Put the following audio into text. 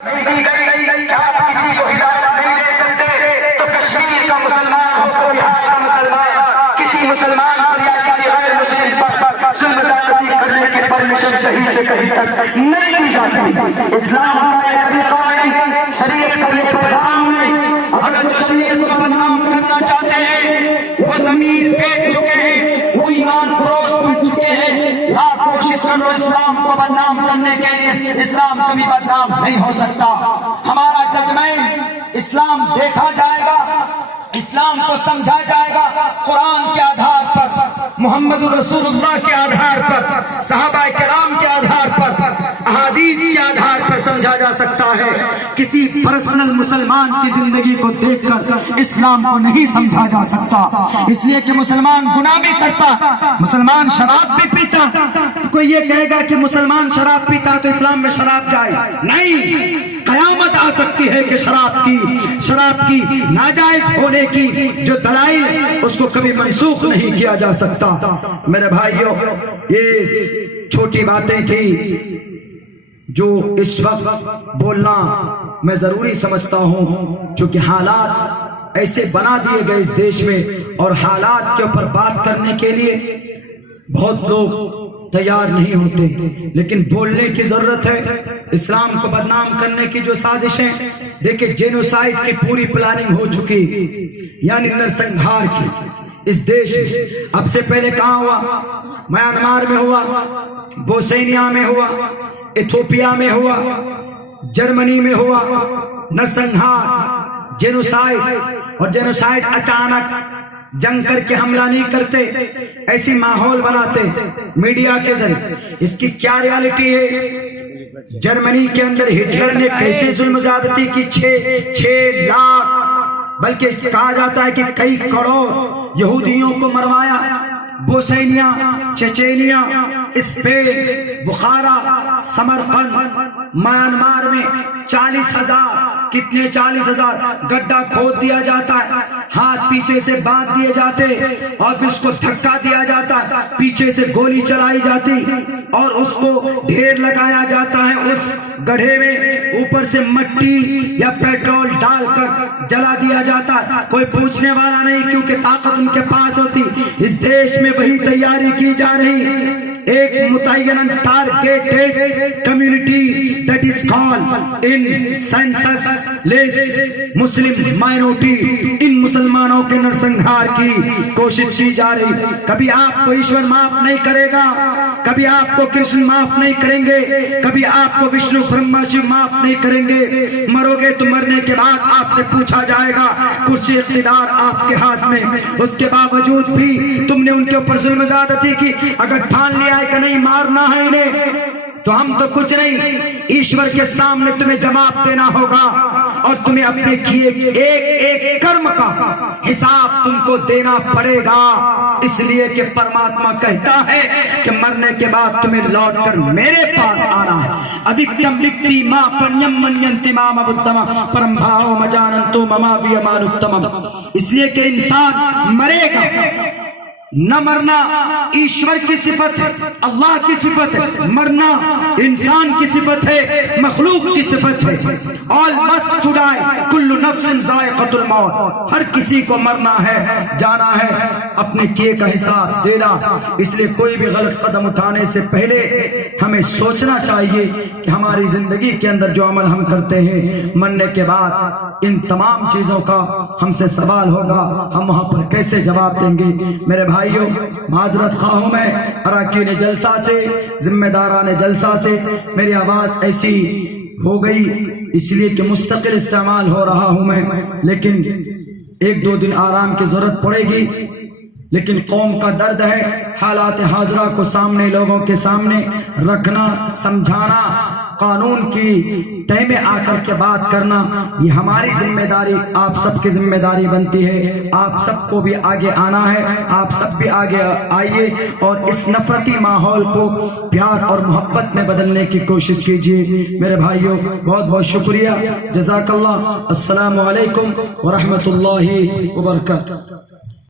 کسی کو ہدایت نہیں دے سکتے تو کشمیر کا مسلمان ہو تو بہار کا مسلمان کسی مسلمان پر یا کسی غیر مسلم پر ظلم زیادتی کرنے کی پرمیشن کہیں سے کہیں تک نہیں دی جاتی۔ اسلام ہمارا ایک طریقہ ہے، شریعت کا یہ پیغام ہے۔ اگر جو شریعت کو بدنام کرنا چاہتے ہیں وہ زمین بیچ چکے ہیں، وہ ایمان فروش بن چکے ہیں۔ لاکھ کوشش کر لو اسلام کو بدنام کرنے کے لیے، اسلام کبھی بدنام نہیں ہو سکتا۔ ہمارا ججمنٹ اسلام دیکھا جائے گا، اسلام کو سمجھا جائے گا قرآن کے آدھار پر، محمد رسول اللہ کے آدھار پر، صحابہ کرام کے آدھار پر، احادیث کے آدھار پر سمجھا جا سکتا ہے۔ کسی پرسنل مسلمان کی زندگی کو دیکھ کر اسلام کو نہیں سمجھا جا سکتا، اس لیے کہ مسلمان گناہ بھی کرتا، مسلمان شراب بھی پیتا۔ کوئی یہ کہے گا کہ مسلمان شراب پیتا تو اسلام میں شراب جائز نہیں۔ قیامت آ سکتی ہے کہ شراب کی ناجائز ہونے کی جو دلائل اس کو کبھی منسوخ نہیں کیا جا سکتا۔ میرے بھائیوں، یہ چھوٹی باتیں تھی جو اس وقت بولنا میں ضروری سمجھتا ہوں، چونکہ حالات ایسے بنا دیے گئے اس دیش میں، اور حالات کے اوپر بات کرنے کے لیے بہت لوگ تیار نہیں ہوتے، لیکن بولنے کی ضرورت ہے۔ اسلام کو بدنام کرنے کی جو سازشیں، دیکھیں جینوسائیڈ کی پوری پلاننگ ہو چکی، یعنی نرسنگھار کی اس دیش میں۔ اب سے پہلے کہاں ہوا؟ میانمار میں ہوا، بوسنیا میں ہوا، ایتھوپیا میں ہوا، جرمنی میں ہوا۔ نرسنگھار، جینوسائیڈ، اور جینوسائیڈ اچانک جنگ کر کے حملہ نہیں کرتے، ایسی ماحول بناتے میڈیا کے ذریعے۔ اس کی کیا ریالٹی ہے؟ جرمنی کے اندر ہٹلر نے کیسے ظلم زیادتی کی، 6 لاکھ بلکہ کہا جاتا ہے کہ کئی کروڑ یہودیوں کو مروایا۔ Bosnia, Chechnya, Spain, Bukhara, Samarkand, Myanmar میں 40,000 کتنے 40,000 گڈھا کھود دیا جاتا ہے، ہاتھ پیچھے سے باندھ دیے جاتے اور پھر اس کو دھکا دیا جاتا، پیچھے سے گولی چلائی جاتی اور اس کو ڈھیر لگایا جاتا ہے اس گڑھے میں، اوپر سے مٹی یا پیٹرول ڈال کر جلا دیا جاتا۔ کوئی پوچھنے والا نہیں کیونکہ طاقت ان کے پاس ہوتی۔ اس دیش میں وہی تیاری کی جا رہی، ایک متعین targeted community that is called in census less Muslim minority, ان مسلمانوں کے نرسنگھار کی کوشش کی جا رہی۔ کبھی آپ کو ایشور معاف نہیں کرے گا، کبھی آپ کو کرشن معاف نہیں کریں گے، کبھی آپ کو وشنو برہما شیو معاف نہیں کریں گے۔ مرو گے تو مرنے کے بعد آپ سے پوچھا جائے گا، کرسی اقتدار آپ کے ہاتھ میں، اس کے باوجود بھی تم نے ان کے اوپر ظلم زیادتی کی۔ اگر ٹھان لیا ہے کہ نہیں مارنا ہے انہیں تو ہم تو کچھ نہیں، ایشور کے سامنے تمہیں جواب دینا ہوگا اور تمہیں اپنے کیے ایک کرم کا حساب تم کو دینا پڑے گا، اس لیے کہ پرماتما کہتا ہے کہ مرنے کے بعد تمہیں لوٹ کر میرے پاس آنا ہے۔ ادھکتم لکھتی ما پرنیم منینتی مام ابتما پرم بھاو مجاننتو مما ویمانتمم۔ اس لیے کہ انسان مرے گا، نہ مرنا ایشور کی صفت ہے، اللہ کی صفت ہے، مرنا انسان کی صفت ہے، مخلوق کی صفت ہے۔ all must die، کل نفس ذائقۃ الموت، ہر کسی کو مرنا ہے، جانا ہے، اپنے کیے کا حساب دینا۔ اس لیے کوئی بھی غلط قدم اٹھانے سے پہلے ہمیں سوچنا چاہیے کہ ہماری زندگی کے اندر جو عمل ہم کرتے ہیں، مرنے کے بعد ان تمام چیزوں کا ہم سے سوال ہوگا، ہم وہاں پر کیسے جواب دیں گے؟ میرے بھائیوں، معذرت خواہ ہوں میں اراکین جلسہ سے، ذمہ داران جلسہ سے، میری آواز ایسی ہو گئی اس لیے کہ مستقل استعمال ہو رہا ہوں میں، لیکن 1-2 دن آرام کی ضرورت پڑے گی۔ لیکن قوم کا درد ہے، حالات حاضرہ کو سامنے لوگوں کے سامنے رکھنا، سمجھانا، قانون کی تہ میں آ کر کے بات کرنا، یہ ہماری ذمہ داری، آپ سب کی ذمہ داری بنتی ہے۔ آپ سب کو بھی آگے آنا ہے، آپ سب بھی آگے آئیے اور اس نفرتی ماحول کو پیار اور محبت میں بدلنے کی کوشش کیجیے۔ میرے بھائیوں، بہت بہت شکریہ، جزاک اللہ۔ السلام علیکم ورحمۃ اللہ وبرکاتہ۔